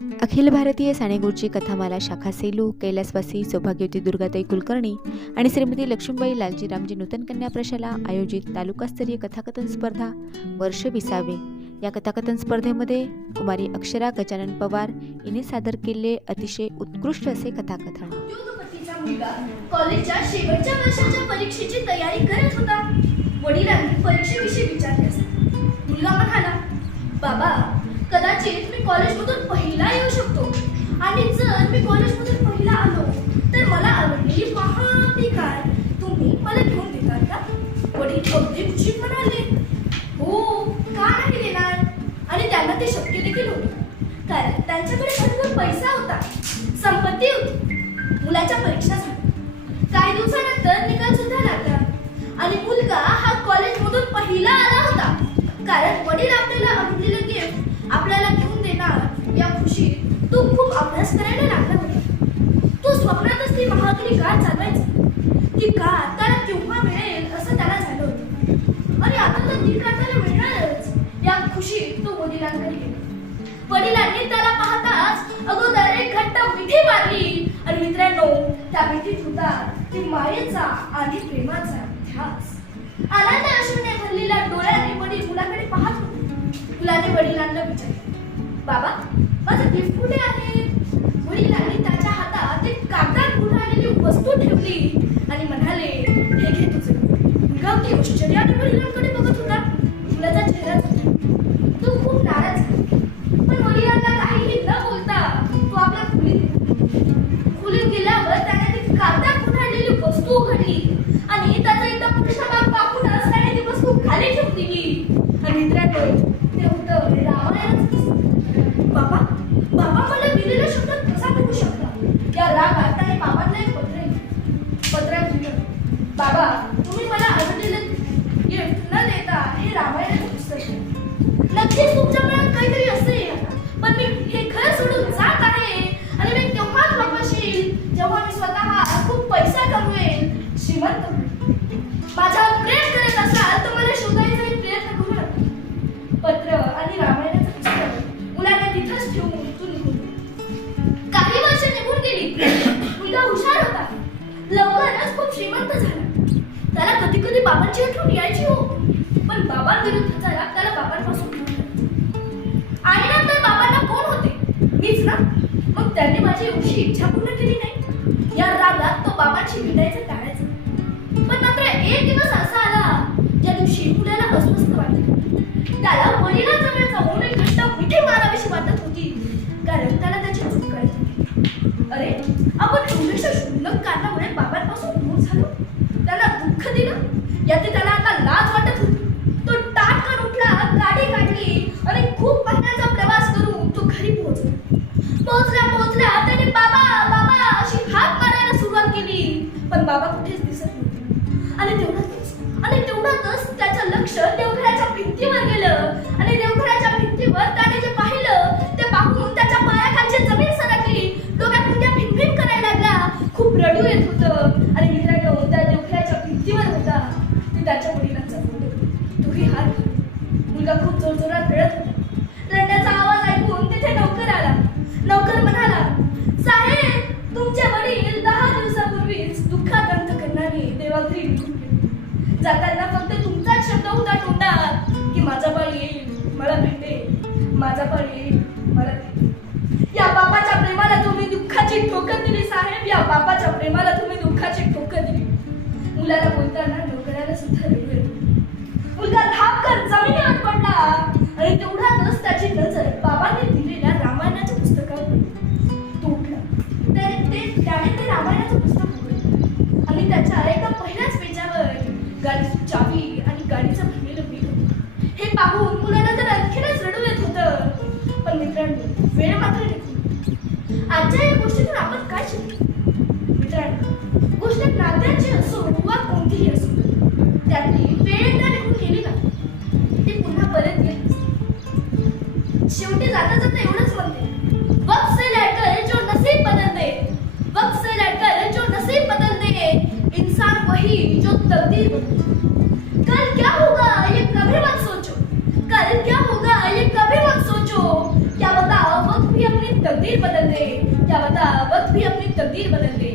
अखिल भारतीय सानेगुरुची कथामाला शाखा सेलू कैलासवासी सौभाग्यवती दुर्गाताई कुलकर्णी आणि श्रीमती लक्ष्मीबाई लालजी रामजी नूतन कन्या प्रशाला आयोजित तालुकास्तरीय कथाकथन स्पर्धा वर्ष विसावे. या कथाकथन स्पर्धेमध्ये कुमारी अक्षरा गजानन पवार हिने सादर केलेले अतिशय उत्कृष्ट असे कथाकथन. कॉलेजच्या शेवटच्या वर्षाच्या परीक्षेची तयारी करत होता. वडिलांनी परीक्षेविषयी विचारले. मुलगा म्हणाला बाबा कदाचित मी कॉलेजमधून पहिला येऊ शकतो. आणि जर मी कॉलेजमधून पहिला आलो तर मला आवडलेली महागडी कार तुम्ही मला घेऊन देणार का? वडील अगदी खुशीत म्हणाले हो का नाही देणार? आणि त्यांना ते शक्य देखील होतं. कारण त्यांच्याकडे भरपूर पैसा होता संपत्ती होती मुलाच्या परीक्षा झाल्या. काही दिवसानंतर निकाल सुद्धा लागला. आणि मुलगा हा कॉलेजमधून पहिला आला होता. कारण वडील आपल्याला आवडलेलं गिफ्ट आपल्याला घेऊन देणार या खुशीत तो खूप अभ्यास करायला लागला होता तो स्वप्नातच ती महागडी कार चालवायचा ती कार त्याला केव्हा मिळेल असं त्याला झालं होतं. आणि आता तर ती कार मिळणारच. या खुशीत तो वडिलांकडे गेला. वडिलांनी त्याला पाहताच अगोदर एक घट्ट विधी मारली. आणि मित्रांनो त्या मिठीत होता ती मायेचा आणि प्रेमाचा ध्यास आनंद अश्रूने भरलेल्या डोळ्याने वडील मुलाकडे पाहत होते. मुलाने वडिलांना विचारले बाबा माझं गिफ्ट कुठे आहे? दिली आणि मुलगा हुशार होता. लवकरच खूप श्रीमंत झाला. त्याला कधी कधी बाबांची आठवण यायची हो. पण बाबांविरुद्ध झाला त्याला बाबांपासून आणि नंतर बाबांना कोण होते? मीच ना. मग त्यांनी माझी एवढी इच्छा पूर्ण केली नाही. या रागात तो बाबांशी भेटायचं टाळायचा. पण नंतर एक दिवस असा आला ज्या दिवशी मुलाला अस्वस्थ वाटलं. त्याला वडिलांजवळ जाऊन एक घट्ट मिठी मारावीशी वाटत होती कारण त्याला त्याची चूक कळत होती अरे आपण एवढ्याशा क्षुल्लक कारणामुळे बाबांपासून दूर झालो त्याला दुःख दिलं याचे त्याला आता लाज वाटत होती तो टाटकन उठला गाडी काढली आणि खूप महिन्याचा प्रवास करून तो घरी पोहोचला पोहोचल्या पोहोचल्या त्याने बाबा बाबा अशी हाक मारायला सुरुवात केली पण बाबा कुठेच दिसत नव्हते. आणि तेवढ्यातच आणि तेवढ्यातच त्याचं लक्ष देवघराच्या भिंतीवर गेलं. आणि देवघराच्या भिंतीवर त्याने जे पाहिलं ते पाहून त्याच्या पायाखालची जमीन सरकली. डोक्यातून त्या भिनभिन करायला लागला. खूप रडू येत होतं. आणि मित्रांनो त्या देवघराच्या भिंतीवर होता. ते त्याच्या वडिलांचा फोटो तोही हात मुलगा खूप जोरजोरात रडत माझा पडली. मला या बापाच्या प्रेमाला तुम्ही दुःखाची ठोकर दिली साहेब. या बापाच्या प्रेमाला तुम्ही दुःखाची ठोकर दिली. मुलाला बोलताना नोकराला सुद्धा रडू येतो होते. मुलगा धापकन जमिनीवर पडला. आणि तेवढ्यातच त्याची नजर बाबांनी दिलेल्या रामायणाच्या पुस्तकावर पडली. त्याने ते त्याने ते रामायणाचं पुस्तक उघडलं आणि त्याच्या दे। कल क्या होगा, ये कभी मत सोचो। कल क्या होगा, ये कभी मत सोचो। क्या बता वक्त भी अपनी तकदीर बदल दे। क्या बता वक्त भी अपनी तकदीर बदल दे।